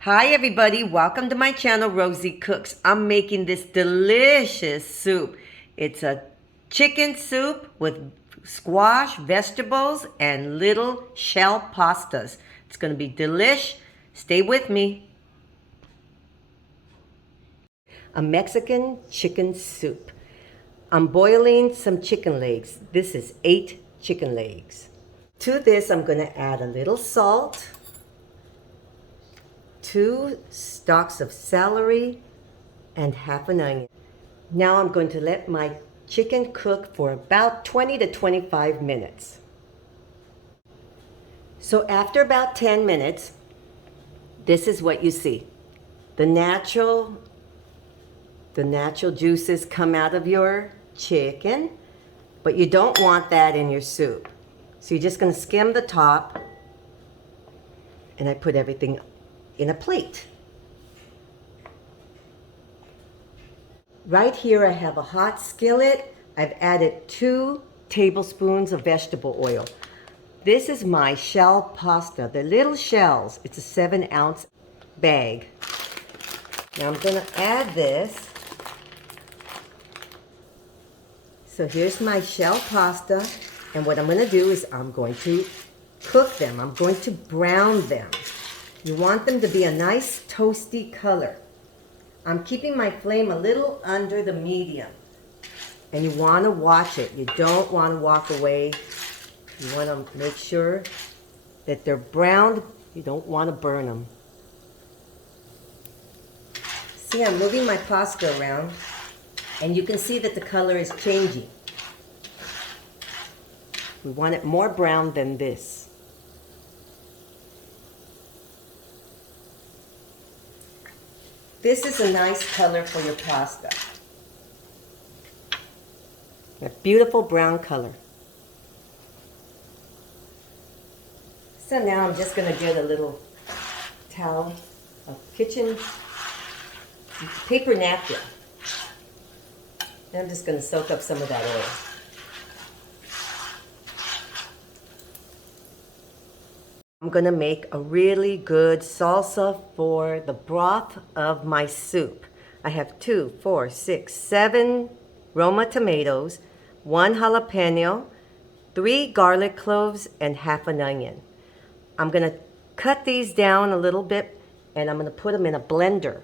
Hi everybody, welcome to my channel, Rosie Cooks. I'm making this delicious soup. It's a chicken soup with squash, vegetables, and little shell pastas. It's gonna be delish. Stay with me. A Mexican chicken soup. I'm boiling some chicken legs. This is 8 chicken legs. To this, I'm gonna add a little salt, 2 stalks of celery, and half an onion. Now I'm going to let my chicken cook for about 20 to 25 minutes. So after about 10 minutes, this is what you see. The natural juices come out of your chicken, but you don't want that in your soup. So you're just going to skim the top, and I put everything in a plate. Right here I have a hot skillet. I've added 2 tablespoons of vegetable oil. This is my shell pasta, the little shells. It's a 7-ounce bag. Now I'm gonna add this. So here's my shell pasta, and what I'm gonna do is I'm going to cook them. I'm going to brown them. You want them to be a nice toasty color. I'm keeping my flame a little under the medium. And you want to watch it. You don't want to walk away. You want to make sure that they're browned. You don't want to burn them. See, I'm moving my pasta around, and you can see that the color is changing. We want it more brown than this. This is a nice color for your pasta. A beautiful brown color. So now I'm just going to get a little towel, a kitchen paper napkin. And I'm just going to soak up some of that oil. I'm going to make a really good salsa for the broth of my soup. I have 2, 4, 6, 7 Roma tomatoes, 1 jalapeno, 3 garlic cloves, and half an onion. I'm going to cut these down a little bit, and I'm going to put them in a blender.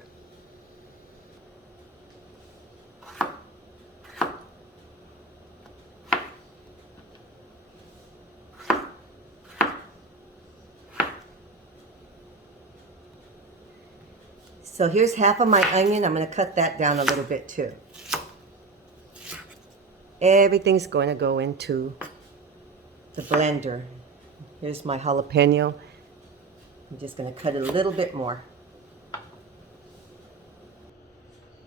So here's half of my onion. I'm going to cut that down a little bit too. Everything's going to go into the blender. Here's my jalapeno. I'm just going to cut it a little bit more.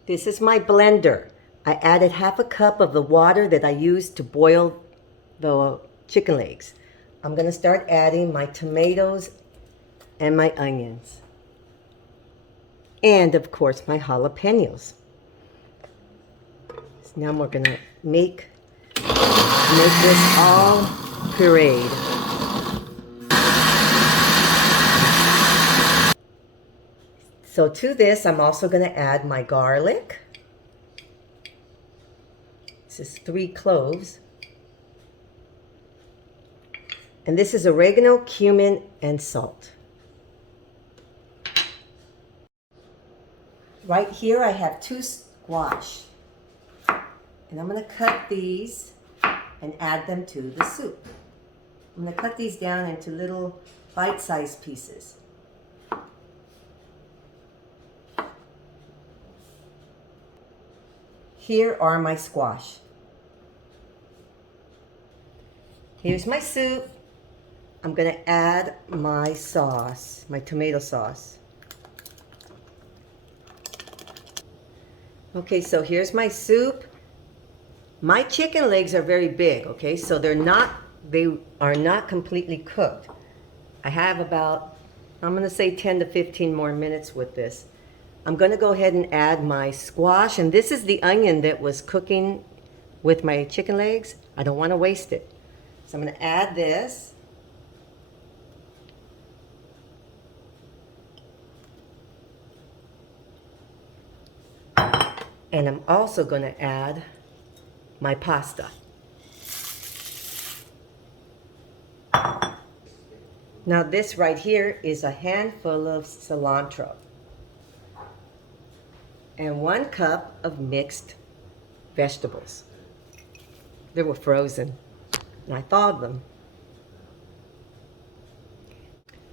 This is my blender. I added half a cup of the water that I used to boil the chicken legs. I'm going to start adding my tomatoes and my onions. And of course my jalapenos. So now we're going to make this all pureed. So to this I'm also going to add my garlic. This is 3 cloves. And this is oregano, cumin, and salt. Right here I have 2 squash, and I'm going to cut these and add them to the soup. I'm going to cut these down into little bite-sized pieces. Here are my squash. Here's my soup. I'm going to add my sauce, my tomato sauce. Okay, so here's my soup. My chicken legs are very big, okay? So they are not completely cooked. I have about, I'm going to say 10 to 15 more minutes with this. I'm going to go ahead and add my squash, and this is the onion that was cooking with my chicken legs. I don't want to waste it. So I'm going to add this. And I'm also going to add my pasta. Now this right here is a handful of cilantro and 1 cup of mixed vegetables. They were frozen and I thawed them.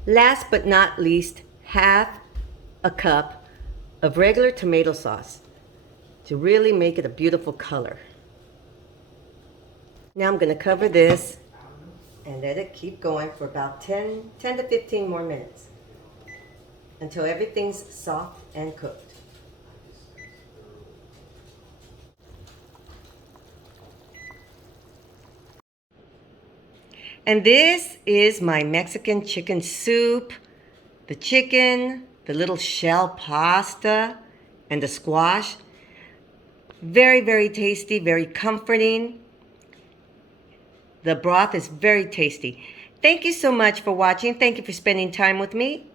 Last but not least, half a cup of regular tomato sauce to really make it a beautiful color. Now I'm going to cover this and let it keep going for about 10 to 15 more minutes until everything's soft and cooked. And this is my Mexican chicken soup, the chicken, the little shell pasta, and the squash. Very, very tasty, very comforting. The broth is very tasty. Thank you so much for watching. Thank you for spending time with me.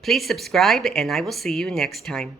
Please subscribe and I will see you next time.